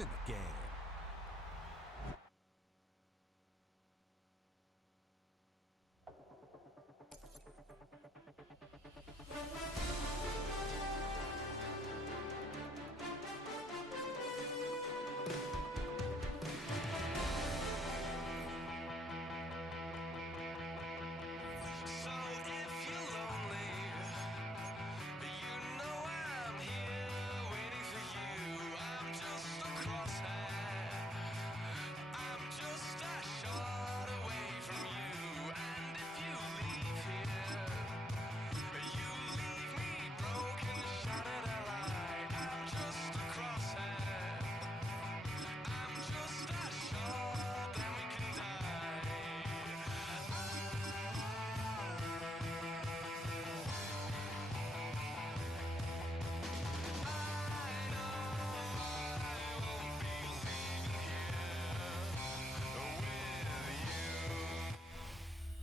in the game.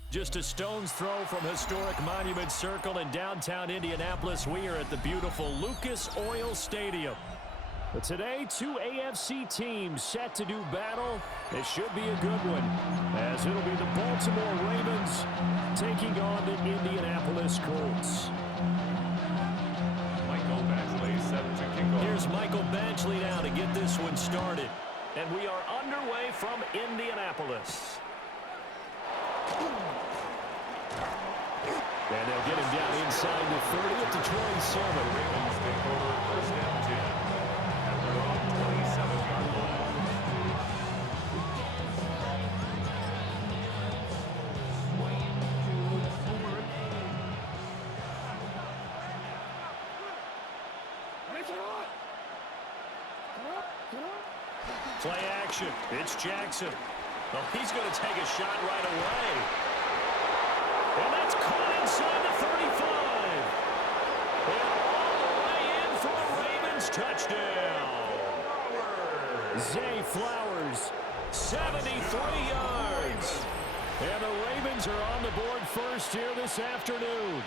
Just a stone's throw from historic Monument Circle in downtown Indianapolis. We are at the beautiful Lucas Oil Stadium. But today, two AFC teams set to do battle. It should be a good one, as it'll be the Baltimore Ravens taking on the Indianapolis Colts. Michael Badgley set to kick off. Here's Michael Badgley now to get this one started. And we are underway from Indianapolis. And they'll get him down inside the 30 at the 27. Ravens take over first and 10 at their own 27-yard line. Play action. It's Jackson. Well, he's going to take a shot right away. And that's caught inside the 35. And all the way in for a Ravens touchdown. Zay Flowers, 73 yards. And the Ravens are on the board first here this afternoon.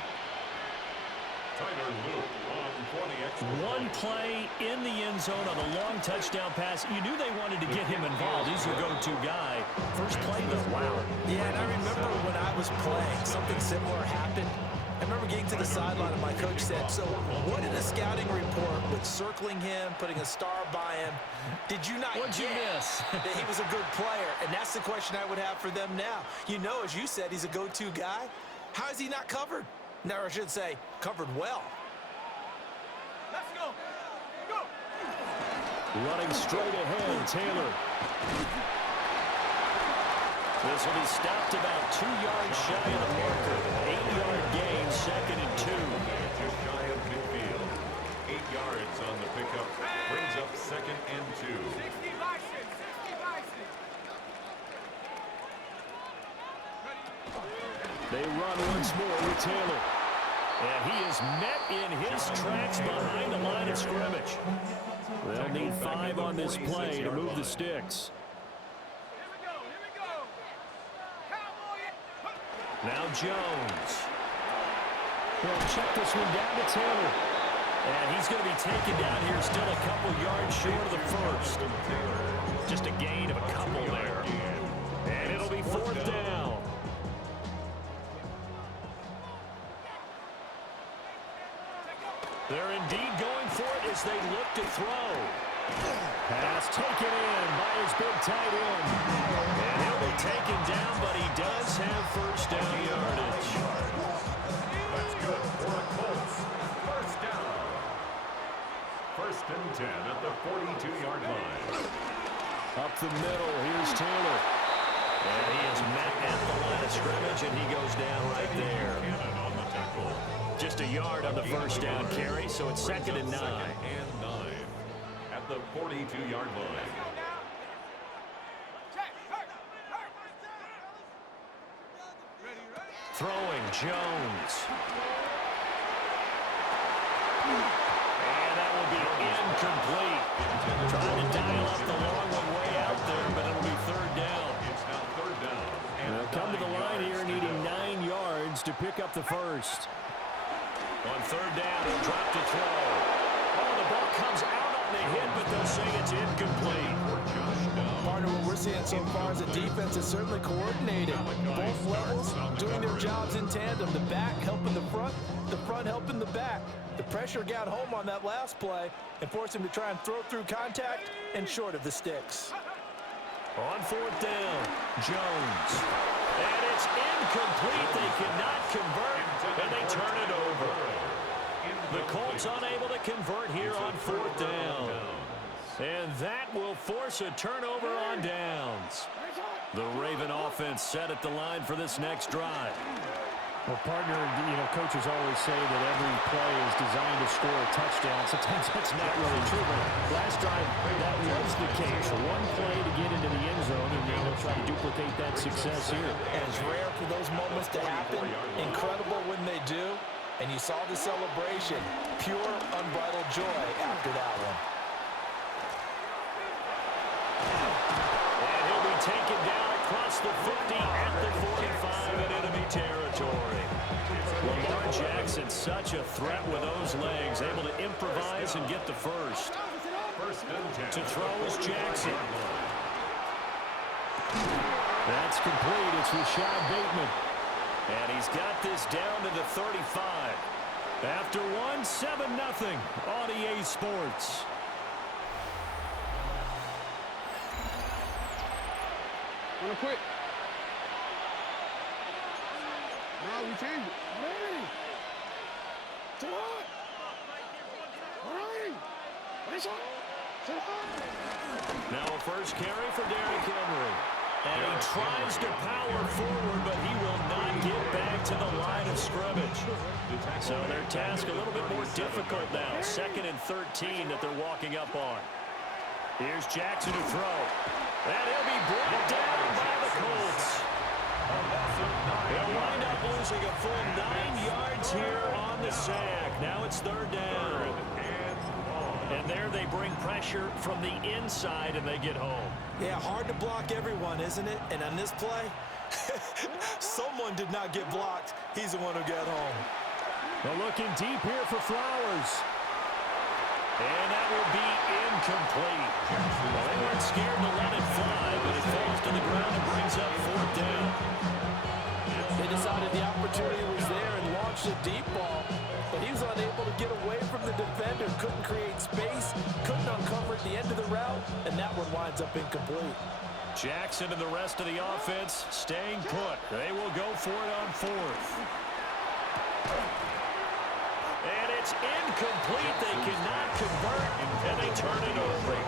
Tyler Luke on 20 extra. One play in the end zone on the long touchdown pass. You knew they wanted to get him involved. He's your go-to guy. First play, though, wow. Yeah, and I remember when I was playing, something similar happened. I remember getting to the sideline and my coach said, so what in the scouting report with circling him, putting a star by him, did you not What'd you miss? that he was a good player? And that's the question I would have for them now. You know, as you said, he's a go-to guy. How is he not covered? No, I should say, covered well. Let's go. Go. Running straight ahead, Taylor. This will be stopped about 2 yards shy of the marker. 8-yard gain, second and 2. Just shy of midfield. 8 yards on the pickup. Brings up second and 2. 60 license. 60 license. They run once more with Taylor. And he is met in his tracks behind the line of scrimmage. They'll need 5 on this play to move the sticks. Here we go. Here we go. Cowboy it. Now Jones. They'll check this one down to Taylor. And he's going to be taken down here still a couple yards short of the first. Just a gain of a couple there. And it'll be fourth down. They're indeed going for it as they look to throw. Pass taken in by his big tight end. And he'll be taken down, but he does have first down yardage. That's good for the Colts. First down. First and 10 at the 42-yard line. Up the middle, here's Taylor. And he is met at the line of scrimmage, and he goes down right there. Cannon on the tackle. Just a yard on the first down carry, so it's second and 9. Second and 9 at the 42-yard line. Check. Hurt. Ready. Throwing, Jones. And that will be incomplete. Trying to dial up the long one way out there, but it'll be third down. It's now third down. They'll come to the line here needing 9 yards to pick up the first. On third down, he'll drop to throw. Oh, the ball comes out of on the hit, but they'll say it's incomplete. Partner, what we're seeing so far is the defense is certainly coordinated. Both levels doing their jobs in tandem. The back helping the front helping the back. The pressure got home on that last play and forced him to try and throw through contact and short of the sticks. On fourth down, Jones. And it's incomplete. They cannot convert, and they turn it over. The Colts unable to convert here on fourth down. And that will force a turnover on downs. The Raven offense set at the line for this next drive. Well, partner, coaches always say that every play is designed to score a touchdown. Sometimes that's not really true, but last drive, that was the case. One play to get into the end zone, and they'll try to duplicate that success here. And it's rare for those moments to happen. Incredible when they do. And you saw the celebration. Pure, unbridled joy after that one. And he'll be taken down across the 50 at the 45 in enemy territory. Lamar Jackson, such a threat with those legs, able to improvise and get the first. To throw is Jackson. That's complete. It's Rashad Bateman. And he's got this down to the 35. After one, 7-0 on EA Sports. Wanna quit? No, we changed it. Hey! Sit on! Alright! Race on! Sit on! Now a first carry for Derrick Henry. And he tries to power forward, but he will not get back to the line of scrimmage. So their task a little bit more difficult now. 2nd and 13 that they're walking up on. Here's Jackson to throw. And he'll be brought down by the Colts. They'll wind up losing a full 9 yards here on the sack. Now it's 3rd down. And there they bring pressure from the inside, and they get home. Yeah, hard to block everyone, isn't it? And on this play, someone did not get blocked. He's the one who got home. They're looking deep here for Flowers. And that will be incomplete. Well, they weren't scared to let it fly, but it falls to the ground and brings up 4th down. They decided the opportunity was there and launched a deep ball, but he was unable to get away from the defender, couldn't create space, couldn't uncover at the end of the route, and that one winds up incomplete. Jackson and the rest of the offense staying put. They will go for it on 4th. And it's incomplete. They cannot convert, and they turn it over.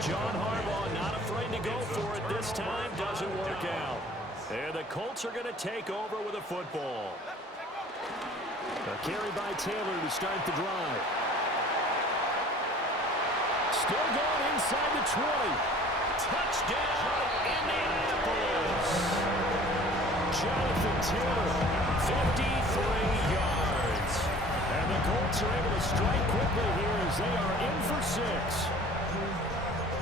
John Harbaugh not afraid to go for it this time. Doesn't work out. And the Colts are going to take over with a football. A carry by Taylor to start the drive. Still going inside the 20. Touchdown, Indianapolis. Jonathan Taylor, 53 yards. And the Colts are able to strike quickly here as they are in for 6.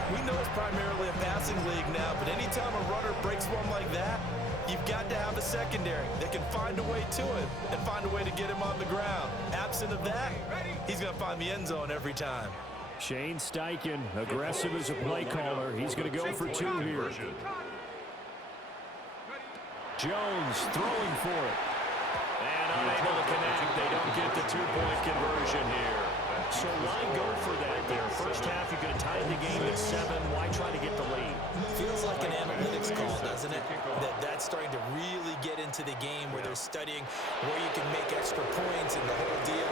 We know it's primarily a passing league now, but anytime a runner breaks one like that, you've got to have a secondary that can find a way to it and find a way to get him on the ground. Absent of that, he's going to find the end zone every time. Shane Steichen, aggressive as a play caller. He's going to go for 2 here. Jones throwing for it. And unable to connect. They don't get the 2-point conversion here. So why go for that there? First half, you could have tied the game at 7. Why try to get the lead? Feels like an analytics call, doesn't it? That's starting to really get into the game where they're studying where you can make extra points and the whole deal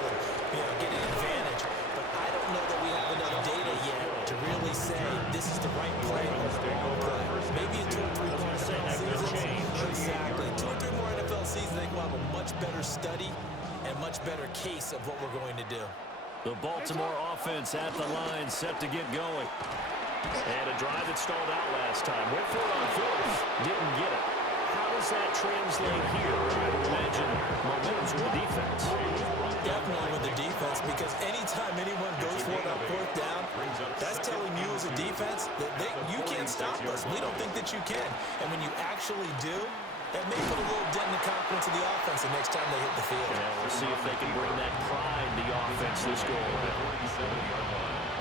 and get an advantage. But I don't know that we have enough data yet to really say this is the right play or the wrong play. Maybe in 2 or 3 more NFL seasons. Exactly. 2 or 3 more NFL seasons, I think we'll have a much better study and much better case of what we're going to do. The Baltimore offense at the line, set to get going. And a drive that stalled out last time. Went for it on 4th. Didn't get it. How does that translate here? I would imagine momentum's with the defense. Definitely with the defense, because anytime anyone goes for it on 4th down, that's telling you as a defense that you can't stop us. We don't think that you can. And when you actually do, that may put a little dent in the confidence of the offense the next time they hit the field. Yeah, we'll see if they can bring that pride to the offense this go around.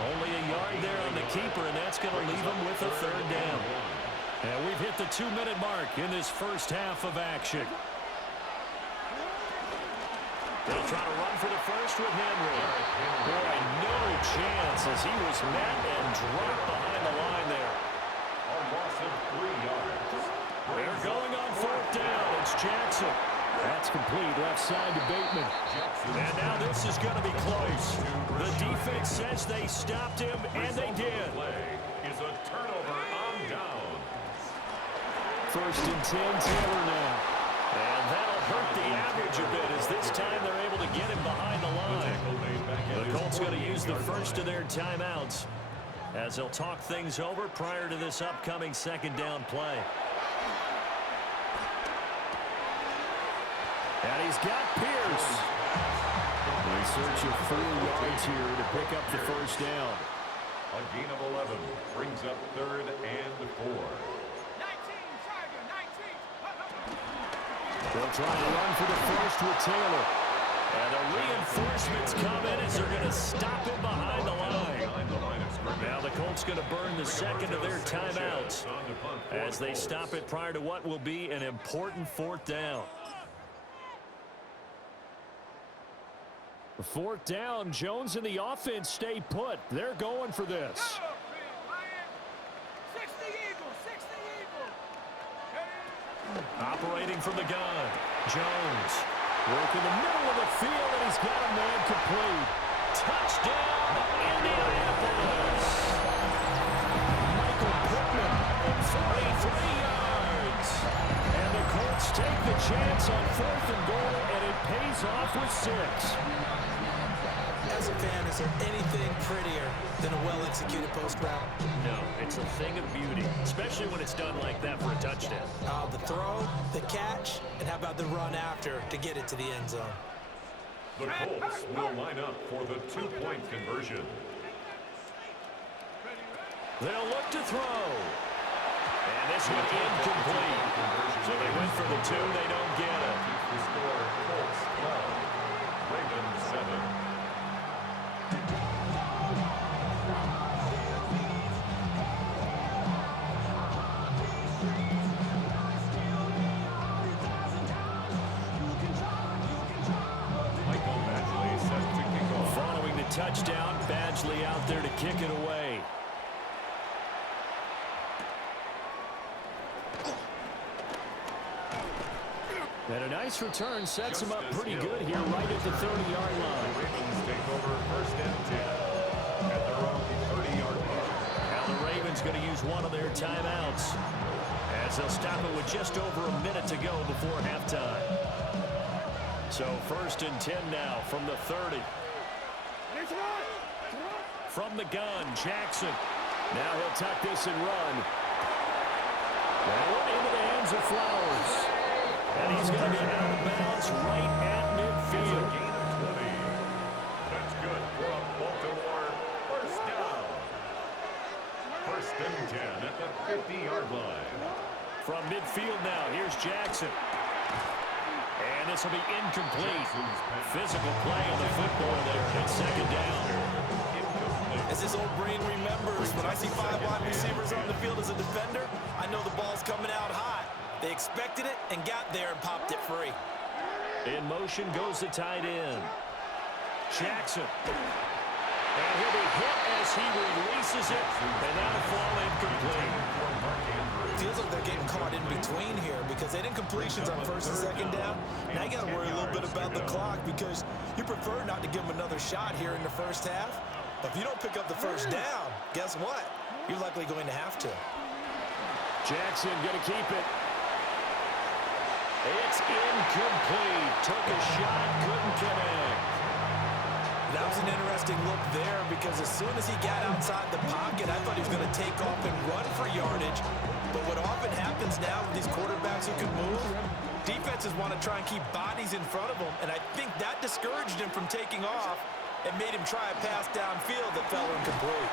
Only a yard there on the keeper, and that's going to leave him with a third down. And we've hit the 2-minute mark in this first half of action. They'll try to run for the first with Henry. Boy, no chance as he was met and dropped behind the line there. A loss of 3 yards. They're going on fourth down. It's Jackson. That's complete left side to Bateman. And now this is going to be close. The defense says they stopped him, and they did. Play is a turnover on downs. First and 10, Taylor now. And that'll hurt the average a bit as this time they're able to get him behind the line. The Colts going to use the first of their timeouts as they'll talk things over prior to this upcoming second down play. And he's got Pierce. They search of 4 yards here to pick up the first down. A gain of 11 brings up 3rd and 4. They'll try to run for the first with Taylor. And the reinforcements come in as they're going to stop him behind the line. Now the Colts going to burn the second of their timeouts as they stop it prior to what will be an important fourth down. Fourth down, Jones and the offense stay put. They're going for this. Operating from the gun, Jones. Working the middle of the field, and he's got a man complete. Touchdown, Indianapolis. Michael Pittman, 43 yards. and the Colts take the chance on 4th and goal, and it pays off with 6. As a fan, is there anything prettier than a well-executed post route? No, it's a thing of beauty, especially when it's done like that for a touchdown. The throw, the catch, and how about the run after to get it to the end zone? The Colts will line up for the 2-point conversion. They'll look to throw. And this one incomplete. So they went for the 2, they don't get it. The score, Colts 12, Ravens 7. Touchdown, Badgley out there to kick it away. And a nice return sets him up pretty good here right at the 30-yard line. The Ravens take over 1st and 10 at their own 30-yard line. Now the Ravens going to use one of their timeouts as they'll stop it with just over a minute to go before halftime. So 1st and 10 now from the 30. From the gun, Jackson. Now he'll tuck this and run. That one into the hands of Flowers. And he's going to be out of bounds right at midfield. Gain of 20. That's good for a Baltimore first down. 1st and 10 at the 50-yard line. From midfield now, here's Jackson. And this will be incomplete. Physical play on the football there at 2nd down. As his old brain remembers, when I see 5 wide receivers on the field as a defender, I know the ball's coming out hot. They expected it and got there and popped it free. In motion goes the tight end. Jackson. And he'll be hit as he releases it, and that'll fall incomplete. Feels like they're getting caught in between here because they did completions on 1st and 2nd down. Now you got to worry a little bit about the clock because you prefer not to give them another shot here in the first half. But if you don't pick up the first down, guess what? You're likely going to have to. Jackson going to keep it. It's incomplete. Took a shot, couldn't connect. That was an interesting look there because as soon as he got outside the pocket, I thought he was going to take off and run for yardage. But what often happens now with these quarterbacks who can move, defenses want to try and keep bodies in front of them, and I think that discouraged him from taking off and made him try a pass downfield that fell incomplete.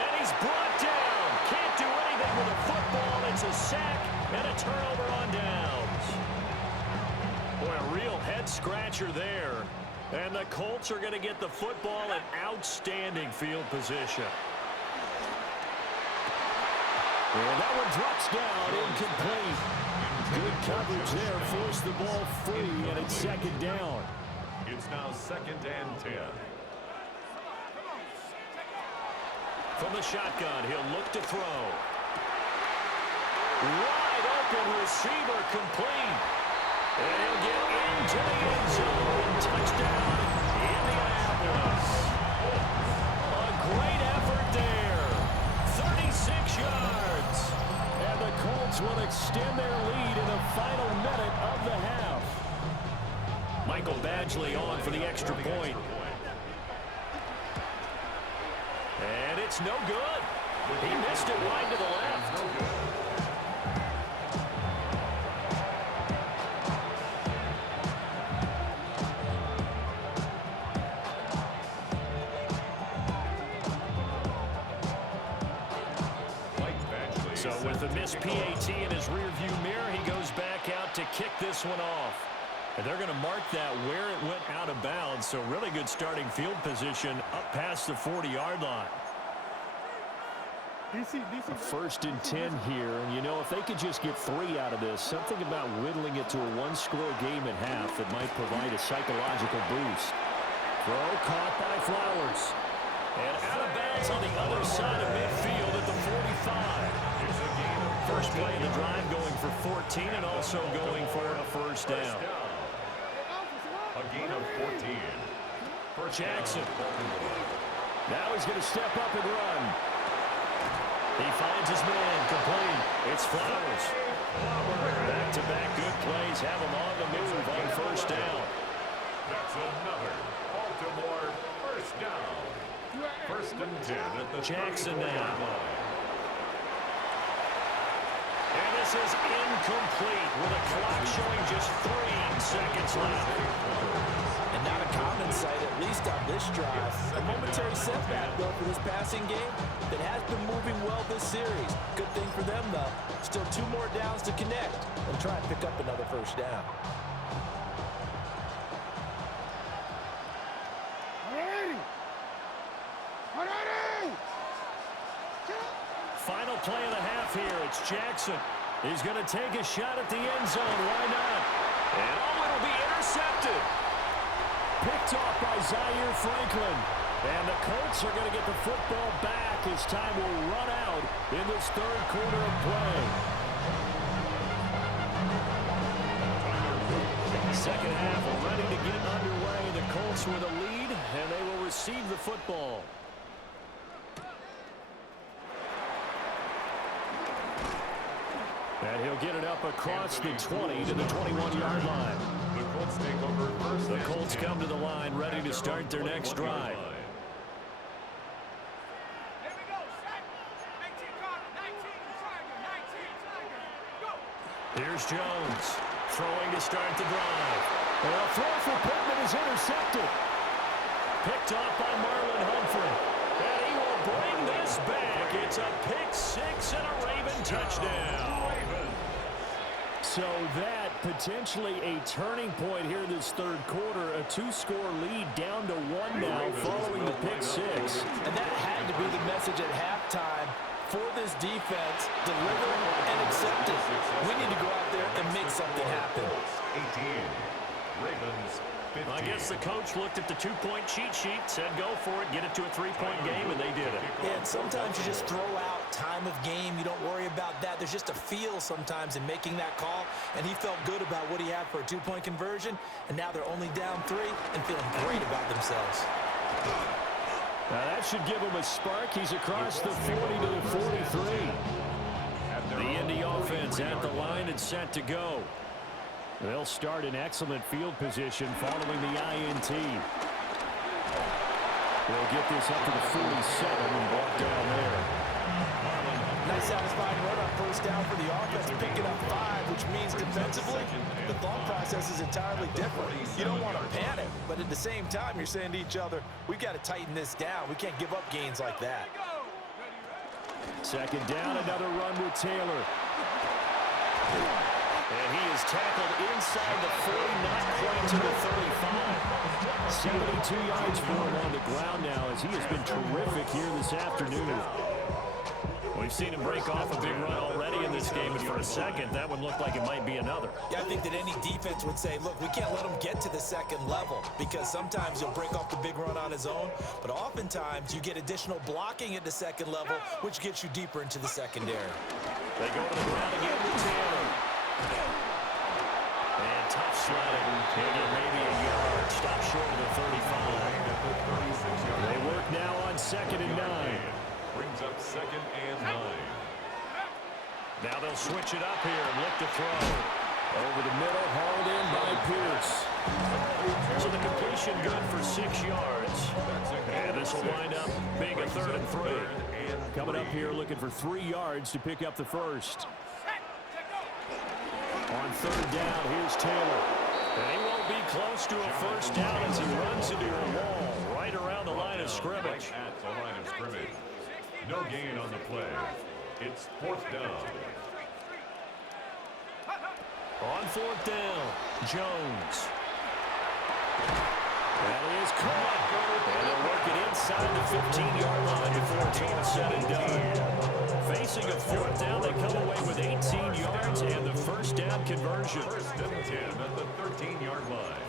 And he's brought down. Can't do anything with a football. It's a sack and a turnover on downs. Boy, a real head-scratcher there. And the Colts are going to get the football in outstanding field position. And that one drops down, incomplete. Good coverage there, forced the ball free, and it's second down. It's now 2nd and 10. From the shotgun, he'll look to throw. Wide open receiver complete. And he'll get into the end zone. Touchdown, Indianapolis. A great effort there. 36 yards. And the Colts will extend their lead in the final minute of the half. Michael Badgley on for the extra point. And it's no good. He missed it wide to the left. So with the missed PAT in his rearview mirror, he goes back out to kick this one off. And they're going to mark that where it went out of bounds. So really good starting field position up past the 40-yard line. First and 10 here, and you know, if they could just get 3 out of this, something about whittling it to a one-score game at half that might provide a psychological boost. Throw caught by Flowers. And out of bounds on the other side of midfield at the 45. First play of the drive going for 14 and also going for a first down. A gain of 14. Jackson. Now he's going to step up and run. He finds his man, complete. It's Flowers. Back-to-back good plays have him on the move on first down. That's another Baltimore first down. 1st and 10 at the Jackson now. line. And this is incomplete with a clock showing just 3 seconds left. And not a common sight, at least on this drive. A momentary setback, though, for this passing game that has been moving well this series. Good thing for them, though. Still 2 more downs to connect and try and pick up another first down. Final play of the half here. It's Jackson. He's going to take a shot at the end zone. Why not? And it'll be intercepted. Picked off by Zaire Franklin. And the Colts are going to get the football back as time will run out in this third quarter of play. Second half ready to get underway. The Colts with a lead, and they will receive the football. And he'll get it up across the 20 to the 21-yard line. The Colts take over first. The Colts come to the line ready to start their next drive. Here's Jones throwing to start the drive. And a throw for Pittman is intercepted. Picked off by Marlon Humphrey. And he will bring this back. It's a pick 6 and a Raven touchdown. So that potentially a turning point here this third quarter. A 2-score lead down to 1 now following the pick 6. And that had to be the message at halftime for this defense. Deliver and accept it. We need to go out there and make something happen. 18. Ravens 15. I guess the coach looked at the 2-point cheat sheet, said go for it, get it to a 3-point game, and they did it. Yeah, and sometimes you just throw out time of game. You don't worry about that. There's just a feel sometimes in making that call, and he felt good about what he had for a 2-point conversion, and now they're only down 3 and feeling great about themselves. Now that should give him a spark. He's across the 40 to the 43. The Indy offense at the line and set to go. They'll start in excellent field position following the INT. They'll get this up to the 47 and brought down there. Nice satisfying run on first down for the offense, picking up 5, which means defensively, the thought process is entirely different. You don't want to panic, but at the same time, you're saying to each other, we've got to tighten this down. We can't give up gains like that. Second down, another run with Taylor. And he is tackled inside the 40, not quite to the 35. 72 yards for him on the ground now as he has been terrific here this afternoon. We've seen him break off a big run already in this game, and for a second, that one looked like it might be another. Yeah, I think that any defense would say, look, we can't let him get to the second level because sometimes he'll break off the big run on his own, but oftentimes you get additional blocking at the second level, which gets you deeper into the secondary. They go to the ground again with Taylor. And tough sledding. He'll get maybe a yard. Stop short of the 35. They work now on 2nd and 9. Brings up 2nd and 9. Now they'll switch it up here and look to throw. Over the middle, hauled in by Pierce. So the completion good for 6 yards. And this will wind up being a 3rd and 3. Coming up here looking for 3 yards to pick up the first. On 3rd down, here's Taylor. And he won't be close to a first down as he runs into a wall right around the line of scrimmage. At the line of scrimmage. No gain on the play. It's 4th down. On 4th down, Jones. That is caught. And they'll work it inside the 15-yard line before it's all said and done. Facing a 4th down, they come away with 18 yards and the first down conversion. 1st and 10 at the 13-yard line.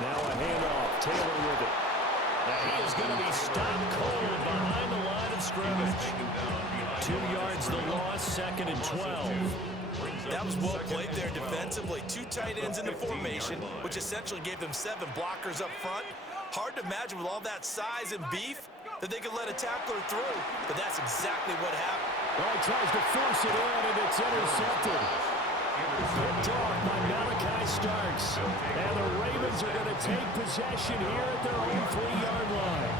Now a handoff. Taylor with it. Now he is going to be stopped cold behind the line of scrimmage. 2 yards the loss, 2nd and 12. That was well played there defensively. 2 tight ends in the formation, which essentially gave them 7 blockers up front. Hard to imagine with all that size and beef that they could let a tackler through, but that's exactly what happened. Oh, he tries to force it in, and it's intercepted. Picked off by Malachi Starks. And the Ravens are going to take possession here at their own 3-yard line.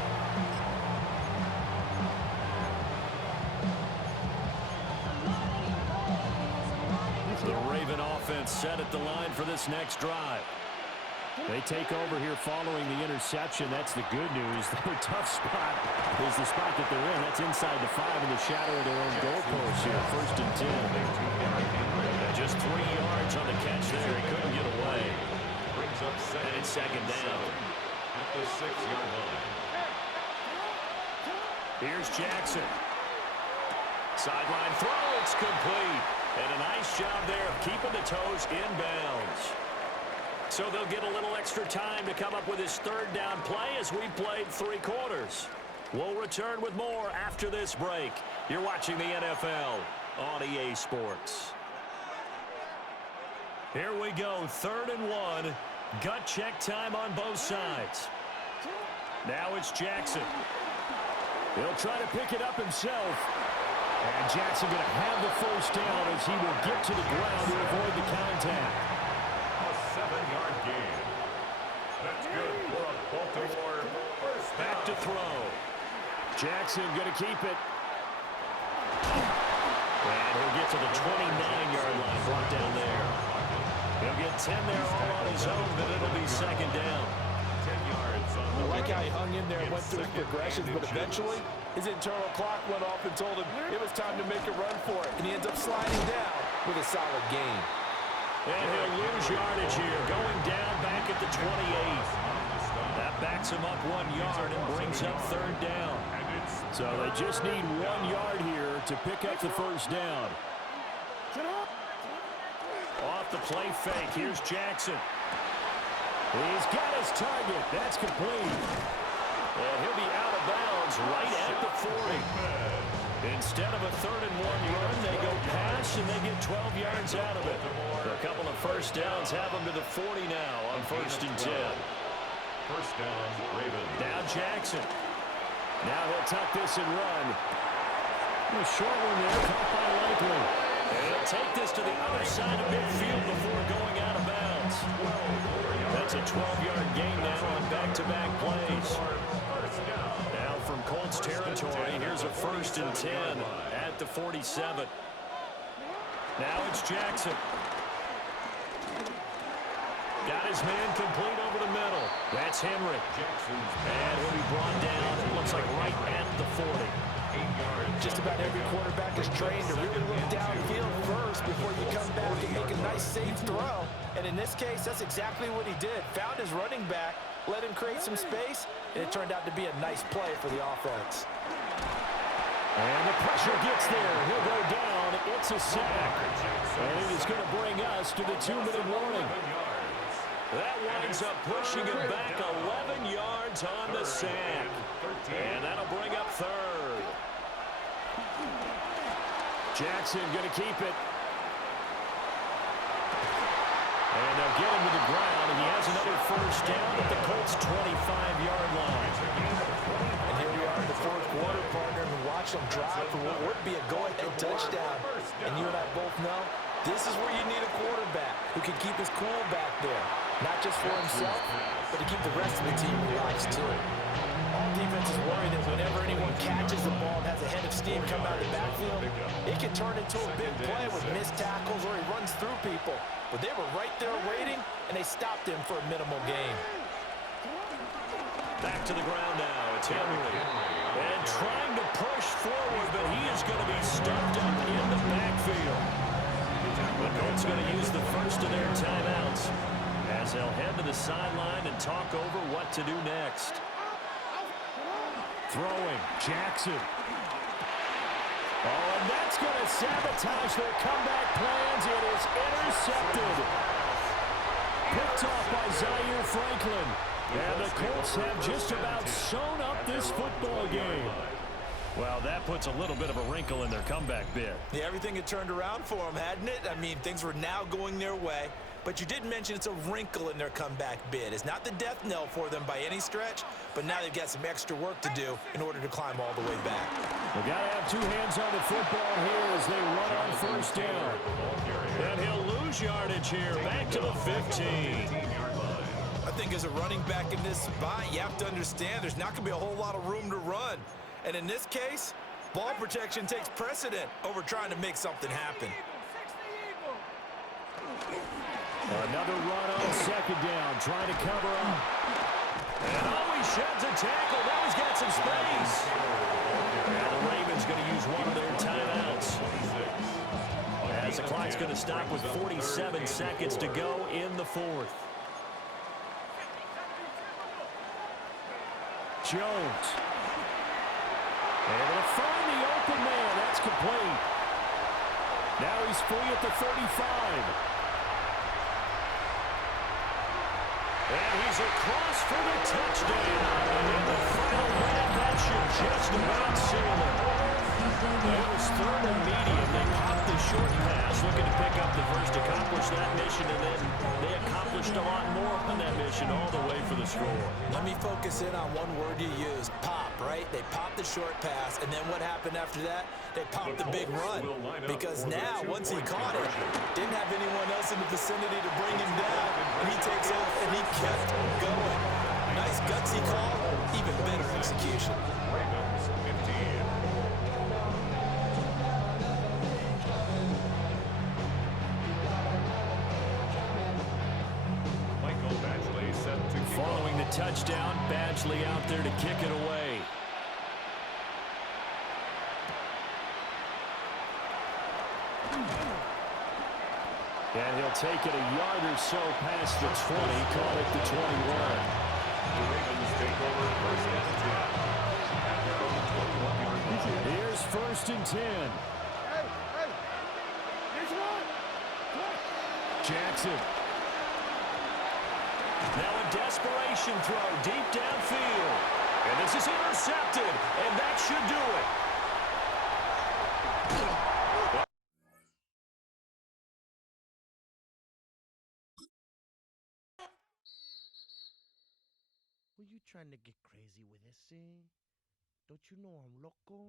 The Raven offense set at the line for this next drive. They take over here following the interception. That's the good news. Their tough spot is the spot that they're in. That's inside the 5 in the shadow of their own goalpost here. 1st and 10. Just 3 yards on the catch there. He couldn't get away. Brings up And it's 2nd down. at the 6-yard line. Here's Jackson. Sideline throw. It's complete. And a nice job there of keeping the toes in bounds. So they'll get a little extra time to come up with his 3rd down play as we played 3 quarters. We'll return with more after this break. You're watching the NFL on EA Sports. Here we go, 3rd and 1. Gut check time on both sides. Now it's Jackson. He'll try to pick it up himself. And Jackson going to have the first down as he will get to the ground to avoid the contact. A 7-yard gain. That's good for a Baltimore first down. Back to throw. Jackson going to keep it. And he'll get to the 29-yard line, brought down there. He'll get 10 there all on his own, but it'll be 2nd down. 10 yards on the I like how he hung in there and went through his progressions, but eventually his internal clock went off and told him it was time to make a run for it, and he ends up sliding down with a solid gain. And he'll lose yardage here, going down back at the 28th. That backs him up 1 yard and brings up 3rd down. So they just need 1 yard here to pick up the first down. Off the play fake, here's Jackson. He's got his target. That's complete. And he'll be out of bounds right at the 40. Instead of a 3rd and 1 run, they go pass and they get 12 yards out of it. A couple of first downs have them to the 40 now on 1st and 10. First down, Ravens. Now Jackson. Now he'll tuck this and run. A short one there, caught by Likely. And he'll take this to the other side of midfield before going out of bounds. That's a 12-yard gain now on back-to-back plays. Now from Colts territory, here's a 1st and 10 at the 47. Now it's Jackson. Got his man complete over the middle. That's Henry. And he'll be brought down, it looks like right at the 40. Just about every quarterback is trained to really look downfield first before you come back and make a nice, safe throw. And in this case, that's exactly what he did. Found his running back, let him create some space, and it turned out to be a nice play for the offense. And the pressure gets there. He'll go down. It's a sack. And it is going to bring us to the 2-minute warning. That winds up pushing him back 11 yards on the sack. And that'll bring up third. Jackson going to keep it. And they'll get him to the ground, and he has another first down at the Colts' 25-yard line. And here we are in the fourth quarter, partner, and watch them drive for what would be a go-ahead touchdown. And you and I both know this is where you need a quarterback who can keep his cool back there. Not just for himself, but to keep the rest of the team relaxed, too. All defenses worry that whenever anyone catches the ball and has a head of steam come out of the backfield, it can turn into a big play with missed tackles or he runs through people. But they were right there waiting, and they stopped him for a minimal gain. Back to the ground now. It's Henry. And trying to push forward, but he is going to be stuffed up in the backfield. The Colts going to use the first of their timeouts as they'll head to the sideline and talk over what to do next. Throwing, Jackson. Oh, and that's going to sabotage their comeback plans. It is intercepted. Picked off by Zaire Franklin. And the Colts have just about sewn up this football game. Well, that puts a little bit of a wrinkle in their comeback bid. Yeah, everything had turned around for them, hadn't it? I mean, things were now going their way. But you did mention it's a wrinkle in their comeback bid. It's not the death knell for them by any stretch, but now they've got some extra work to do in order to climb all the way back. They got to have two hands on the football here as they run on first down. And he'll lose yardage here, back to the 15. I think as a running back in this spot, you have to understand there's not going to be a whole lot of room to run. And in this case, ball protection takes precedent over trying to make something happen. Another run on second down, trying to cover up. And he sheds a tackle. Now he's got some space. And the Ravens going to use one of their timeouts. As the clock's going to stop with 47 seconds to go in the fourth. Jones. Able to find the open man. That's complete. Now he's free at the 35. And he's across for the touchdown. And in the final minute, that should just about seal it. It was third and medium. They popped the short pass, looking to pick up the first, accomplish that mission, and then they accomplished a lot more on that mission all the way for the score. Let me focus in on one word you used, pop, right? They popped the short pass, and then what happened after that? They popped the big run. Because now, once he caught it, didn't have anyone else in the vicinity to bring him down, and he takes off, and he kept going. Nice gutsy call, even better execution. Following the touchdown, Badgley out there to kick it away. And he'll take it a yard or so past the 20, call it the 21. The Ravens take over first and 10. Here's first and 10. Jackson. Now a desperation throw deep downfield. And this is intercepted, and that should do it. Were you trying to get crazy with this thing? Don't you know I'm loco?